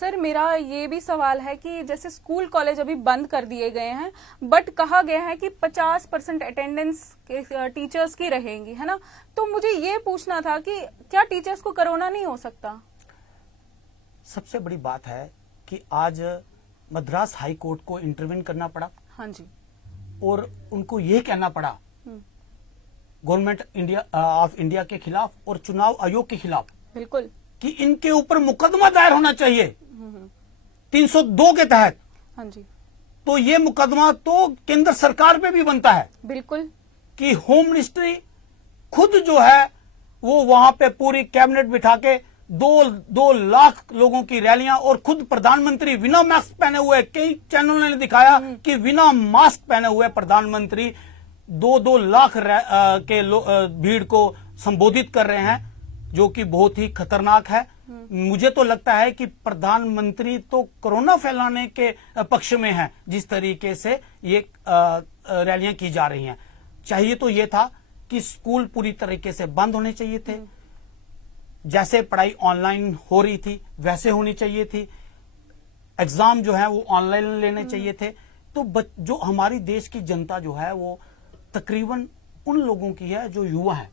Sir मेरा ये भी सवाल है कि जैसे स्कूल कॉलेज अभी बंद कर दिए गए हैं, बट कहा गया है कि 50% अटेंडेंस टीचर्स की रहेंगी, है ना। तो मुझे ये पूछना था कि क्या टीचर्स को कोरोना नहीं हो सकता? सबसे बड़ी बात है कि आज मद्रास हाई कोर्ट को इंटरवीन करना पड़ा। हाँ जी। और उनको ये कहना पड़ा गवर्नमेंट ऑफ इंडिया के खिलाफ और चुनाव आयोग के खिलाफ, बिल्कुल, कि इनके ऊपर मुकदमा दायर होना चाहिए 302 के तहत। हाँ जी। तो ये मुकदमा तो केंद्र सरकार पे भी बनता है, बिल्कुल, कि होम मिनिस्ट्री खुद जो है वो वहां पे पूरी कैबिनेट बिठा के 2 लाख लोगों की रैलियां, और खुद प्रधानमंत्री बिना मास्क पहने हुए, कई चैनलों ने दिखाया कि बिना मास्क पहने हुए प्रधानमंत्री 2 लाख के भीड़ को संबोधित कर रहे हैं, जो कि बहुत ही खतरनाक है। मुझे तो लगता है कि प्रधानमंत्री तो कोरोना फैलाने के पक्ष में है, जिस तरीके से ये रैलियां की जा रही हैं। चाहिए तो ये था कि स्कूल पूरी तरीके से बंद होने चाहिए थे, जैसे पढ़ाई ऑनलाइन हो रही थी वैसे होनी चाहिए थी, एग्जाम जो है वो ऑनलाइन लेने चाहिए थे। तो जो हमारी देश की जनता जो है वो तकरीबन उन लोगों की है जो युवा है,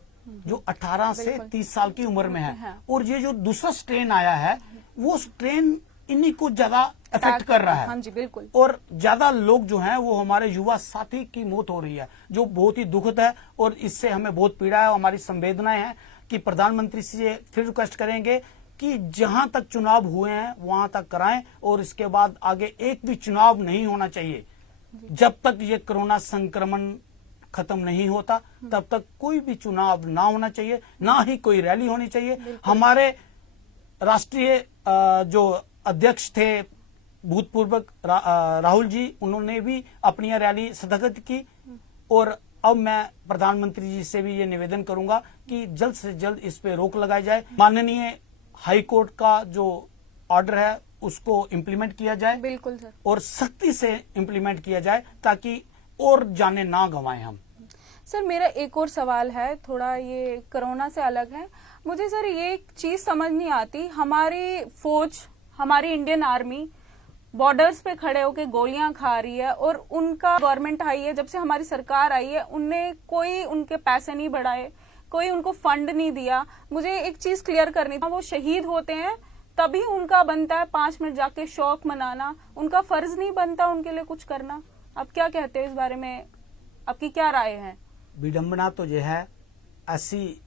जो 18 से 30 साल की उम्र में है। और ये जो दूसरा स्ट्रेन आया है वो स्ट्रेन इन्हीं को ज्यादा इफेक्ट कर रहा है। हाँ जी, बिल्कुल। और ज्यादा लोग जो हैं वो हमारे युवा साथी की मौत हो रही है, जो बहुत ही दुखद है, और इससे हमें बहुत पीड़ा है। हमारी संवेदनाएं हैं कि प्रधानमंत्री से फिर रिक्वेस्ट करेंगे कि जहां तक चुनाव हुए हैं वहां तक कराएं, और इसके बाद आगे एक भी चुनाव नहीं होना चाहिए। जब तक ये कोरोना संक्रमण खत्म नहीं होता तब तक कोई भी चुनाव ना होना चाहिए, ना ही कोई रैली होनी चाहिए। हमारे राष्ट्रीय जो अध्यक्ष थे भूतपूर्व राहुल जी, उन्होंने भी अपनी रैली स्थगित की। और अब मैं प्रधानमंत्री जी से भी ये निवेदन करूंगा कि जल्द से जल्द इस पे रोक लगाई जाए। माननीय हाई कोर्ट का जो ऑर्डर है उसको इम्प्लीमेंट किया जाए। बिल्कुल सर। और सख्ती से इम्प्लीमेंट किया जाए ताकि और जाने ना गंवाएं हम। सर मेरा एक और सवाल है, थोड़ा ये कोरोना से अलग है। मुझे सर ये एक चीज समझ नहीं आती, हमारी फौज, हमारी इंडियन आर्मी बॉर्डर्स पे खड़े होके गोलियां खा रही है, और उनका गवर्नमेंट आई है, जब से हमारी सरकार आई है उनने कोई उनके पैसे नहीं बढ़ाए, कोई उनको फंड नहीं दिया। मुझे एक चीज क्लियर करनी थी, वो शहीद होते हैं तभी उनका बनता है 5 मिनट जाके शौक मनाना, उनका फर्ज नहीं बनता उनके लिए कुछ करना। आप क्या कहते हो इस बारे में, आपकी क्या राय है? विडंबना तो यह है, ऐसी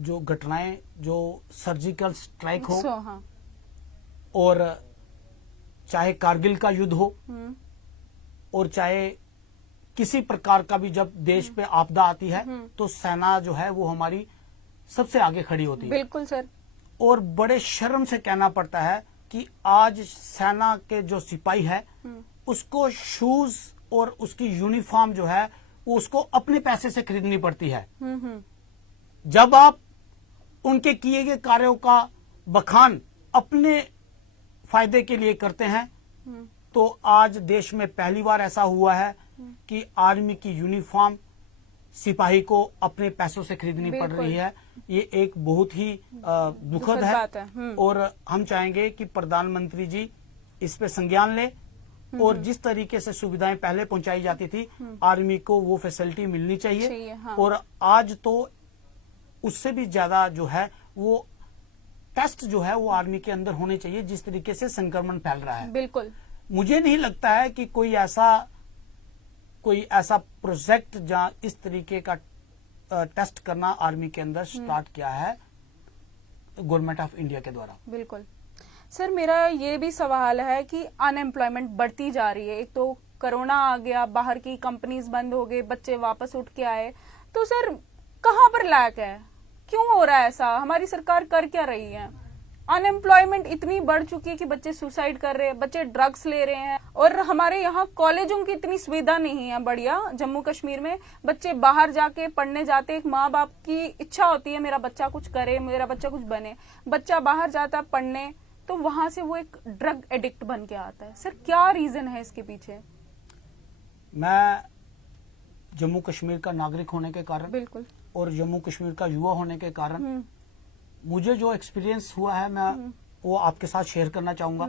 जो घटनाएं, जो सर्जिकल स्ट्राइक हो, हाँ। और चाहे कारगिल का युद्ध हो, और चाहे किसी प्रकार का भी जब देश पे आपदा आती है तो सेना जो है वो हमारी सबसे आगे खड़ी होती है। बिल्कुल सर। और बड़े शर्म से कहना पड़ता है कि आज सेना के जो सिपाही है उसको शूज और उसकी यूनिफॉर्म जो है उसको अपने पैसे से खरीदनी पड़ती है। जब आप उनके किए गए कार्यों का बखान अपने फायदे के लिए करते हैं, तो आज देश में पहली बार ऐसा हुआ है कि आर्मी की यूनिफॉर्म सिपाही को अपने पैसों से खरीदनी पड़ रही है। ये एक बहुत ही दुखद है। और हम चाहेंगे कि प्रधानमंत्री जी इस पे संज्ञान ले, और जिस तरीके से सुविधाएं पहले पहुंचाई जाती थी आर्मी को वो फैसिलिटी मिलनी चाहिए। हाँ। और आज तो उससे भी ज्यादा जो है वो टेस्ट जो है वो आर्मी के अंदर होने चाहिए, जिस तरीके से संक्रमण फैल रहा है। बिल्कुल। मुझे नहीं लगता है कि कोई ऐसा प्रोजेक्ट जहां इस तरीके का टेस्ट करना आर्मी के अंदर स्टार्ट किया है गवर्नमेंट ऑफ इंडिया के द्वारा। बिल्कुल। सर मेरा ये भी सवाल है कि अनएम्प्लॉयमेंट बढ़ती जा रही है, एक तो कोरोना आ गया, बाहर की कंपनीज बंद हो गई, बच्चे वापस उठ के आए, तो सर कहाँ पर लैक है, क्यों हो रहा है ऐसा, हमारी सरकार कर क्या रही है? अनएम्प्लॉयमेंट इतनी बढ़ चुकी है कि बच्चे सुसाइड कर रहे हैं, बच्चे ड्रग्स ले रहे हैं, और हमारे यहाँ कॉलेजों की इतनी सुविधा नहीं है बढ़िया। जम्मू कश्मीर में बच्चे बाहर जाके पढ़ने जाते, एक माँ बाप की इच्छा होती है मेरा बच्चा कुछ करे, मेरा बच्चा कुछ बने, बच्चा बाहर जाता पढ़ने तो वहां से वो एक ड्रग एडिक्ट बन के आता है। सर क्या रीजन है इसके पीछे? मैं जम्मू कश्मीर का नागरिक होने के कारण, बिल्कुल, और जम्मू कश्मीर का युवा होने के कारण मुझे जो एक्सपीरियंस हुआ है मैं वो आपके साथ शेयर करना चाहूंगा।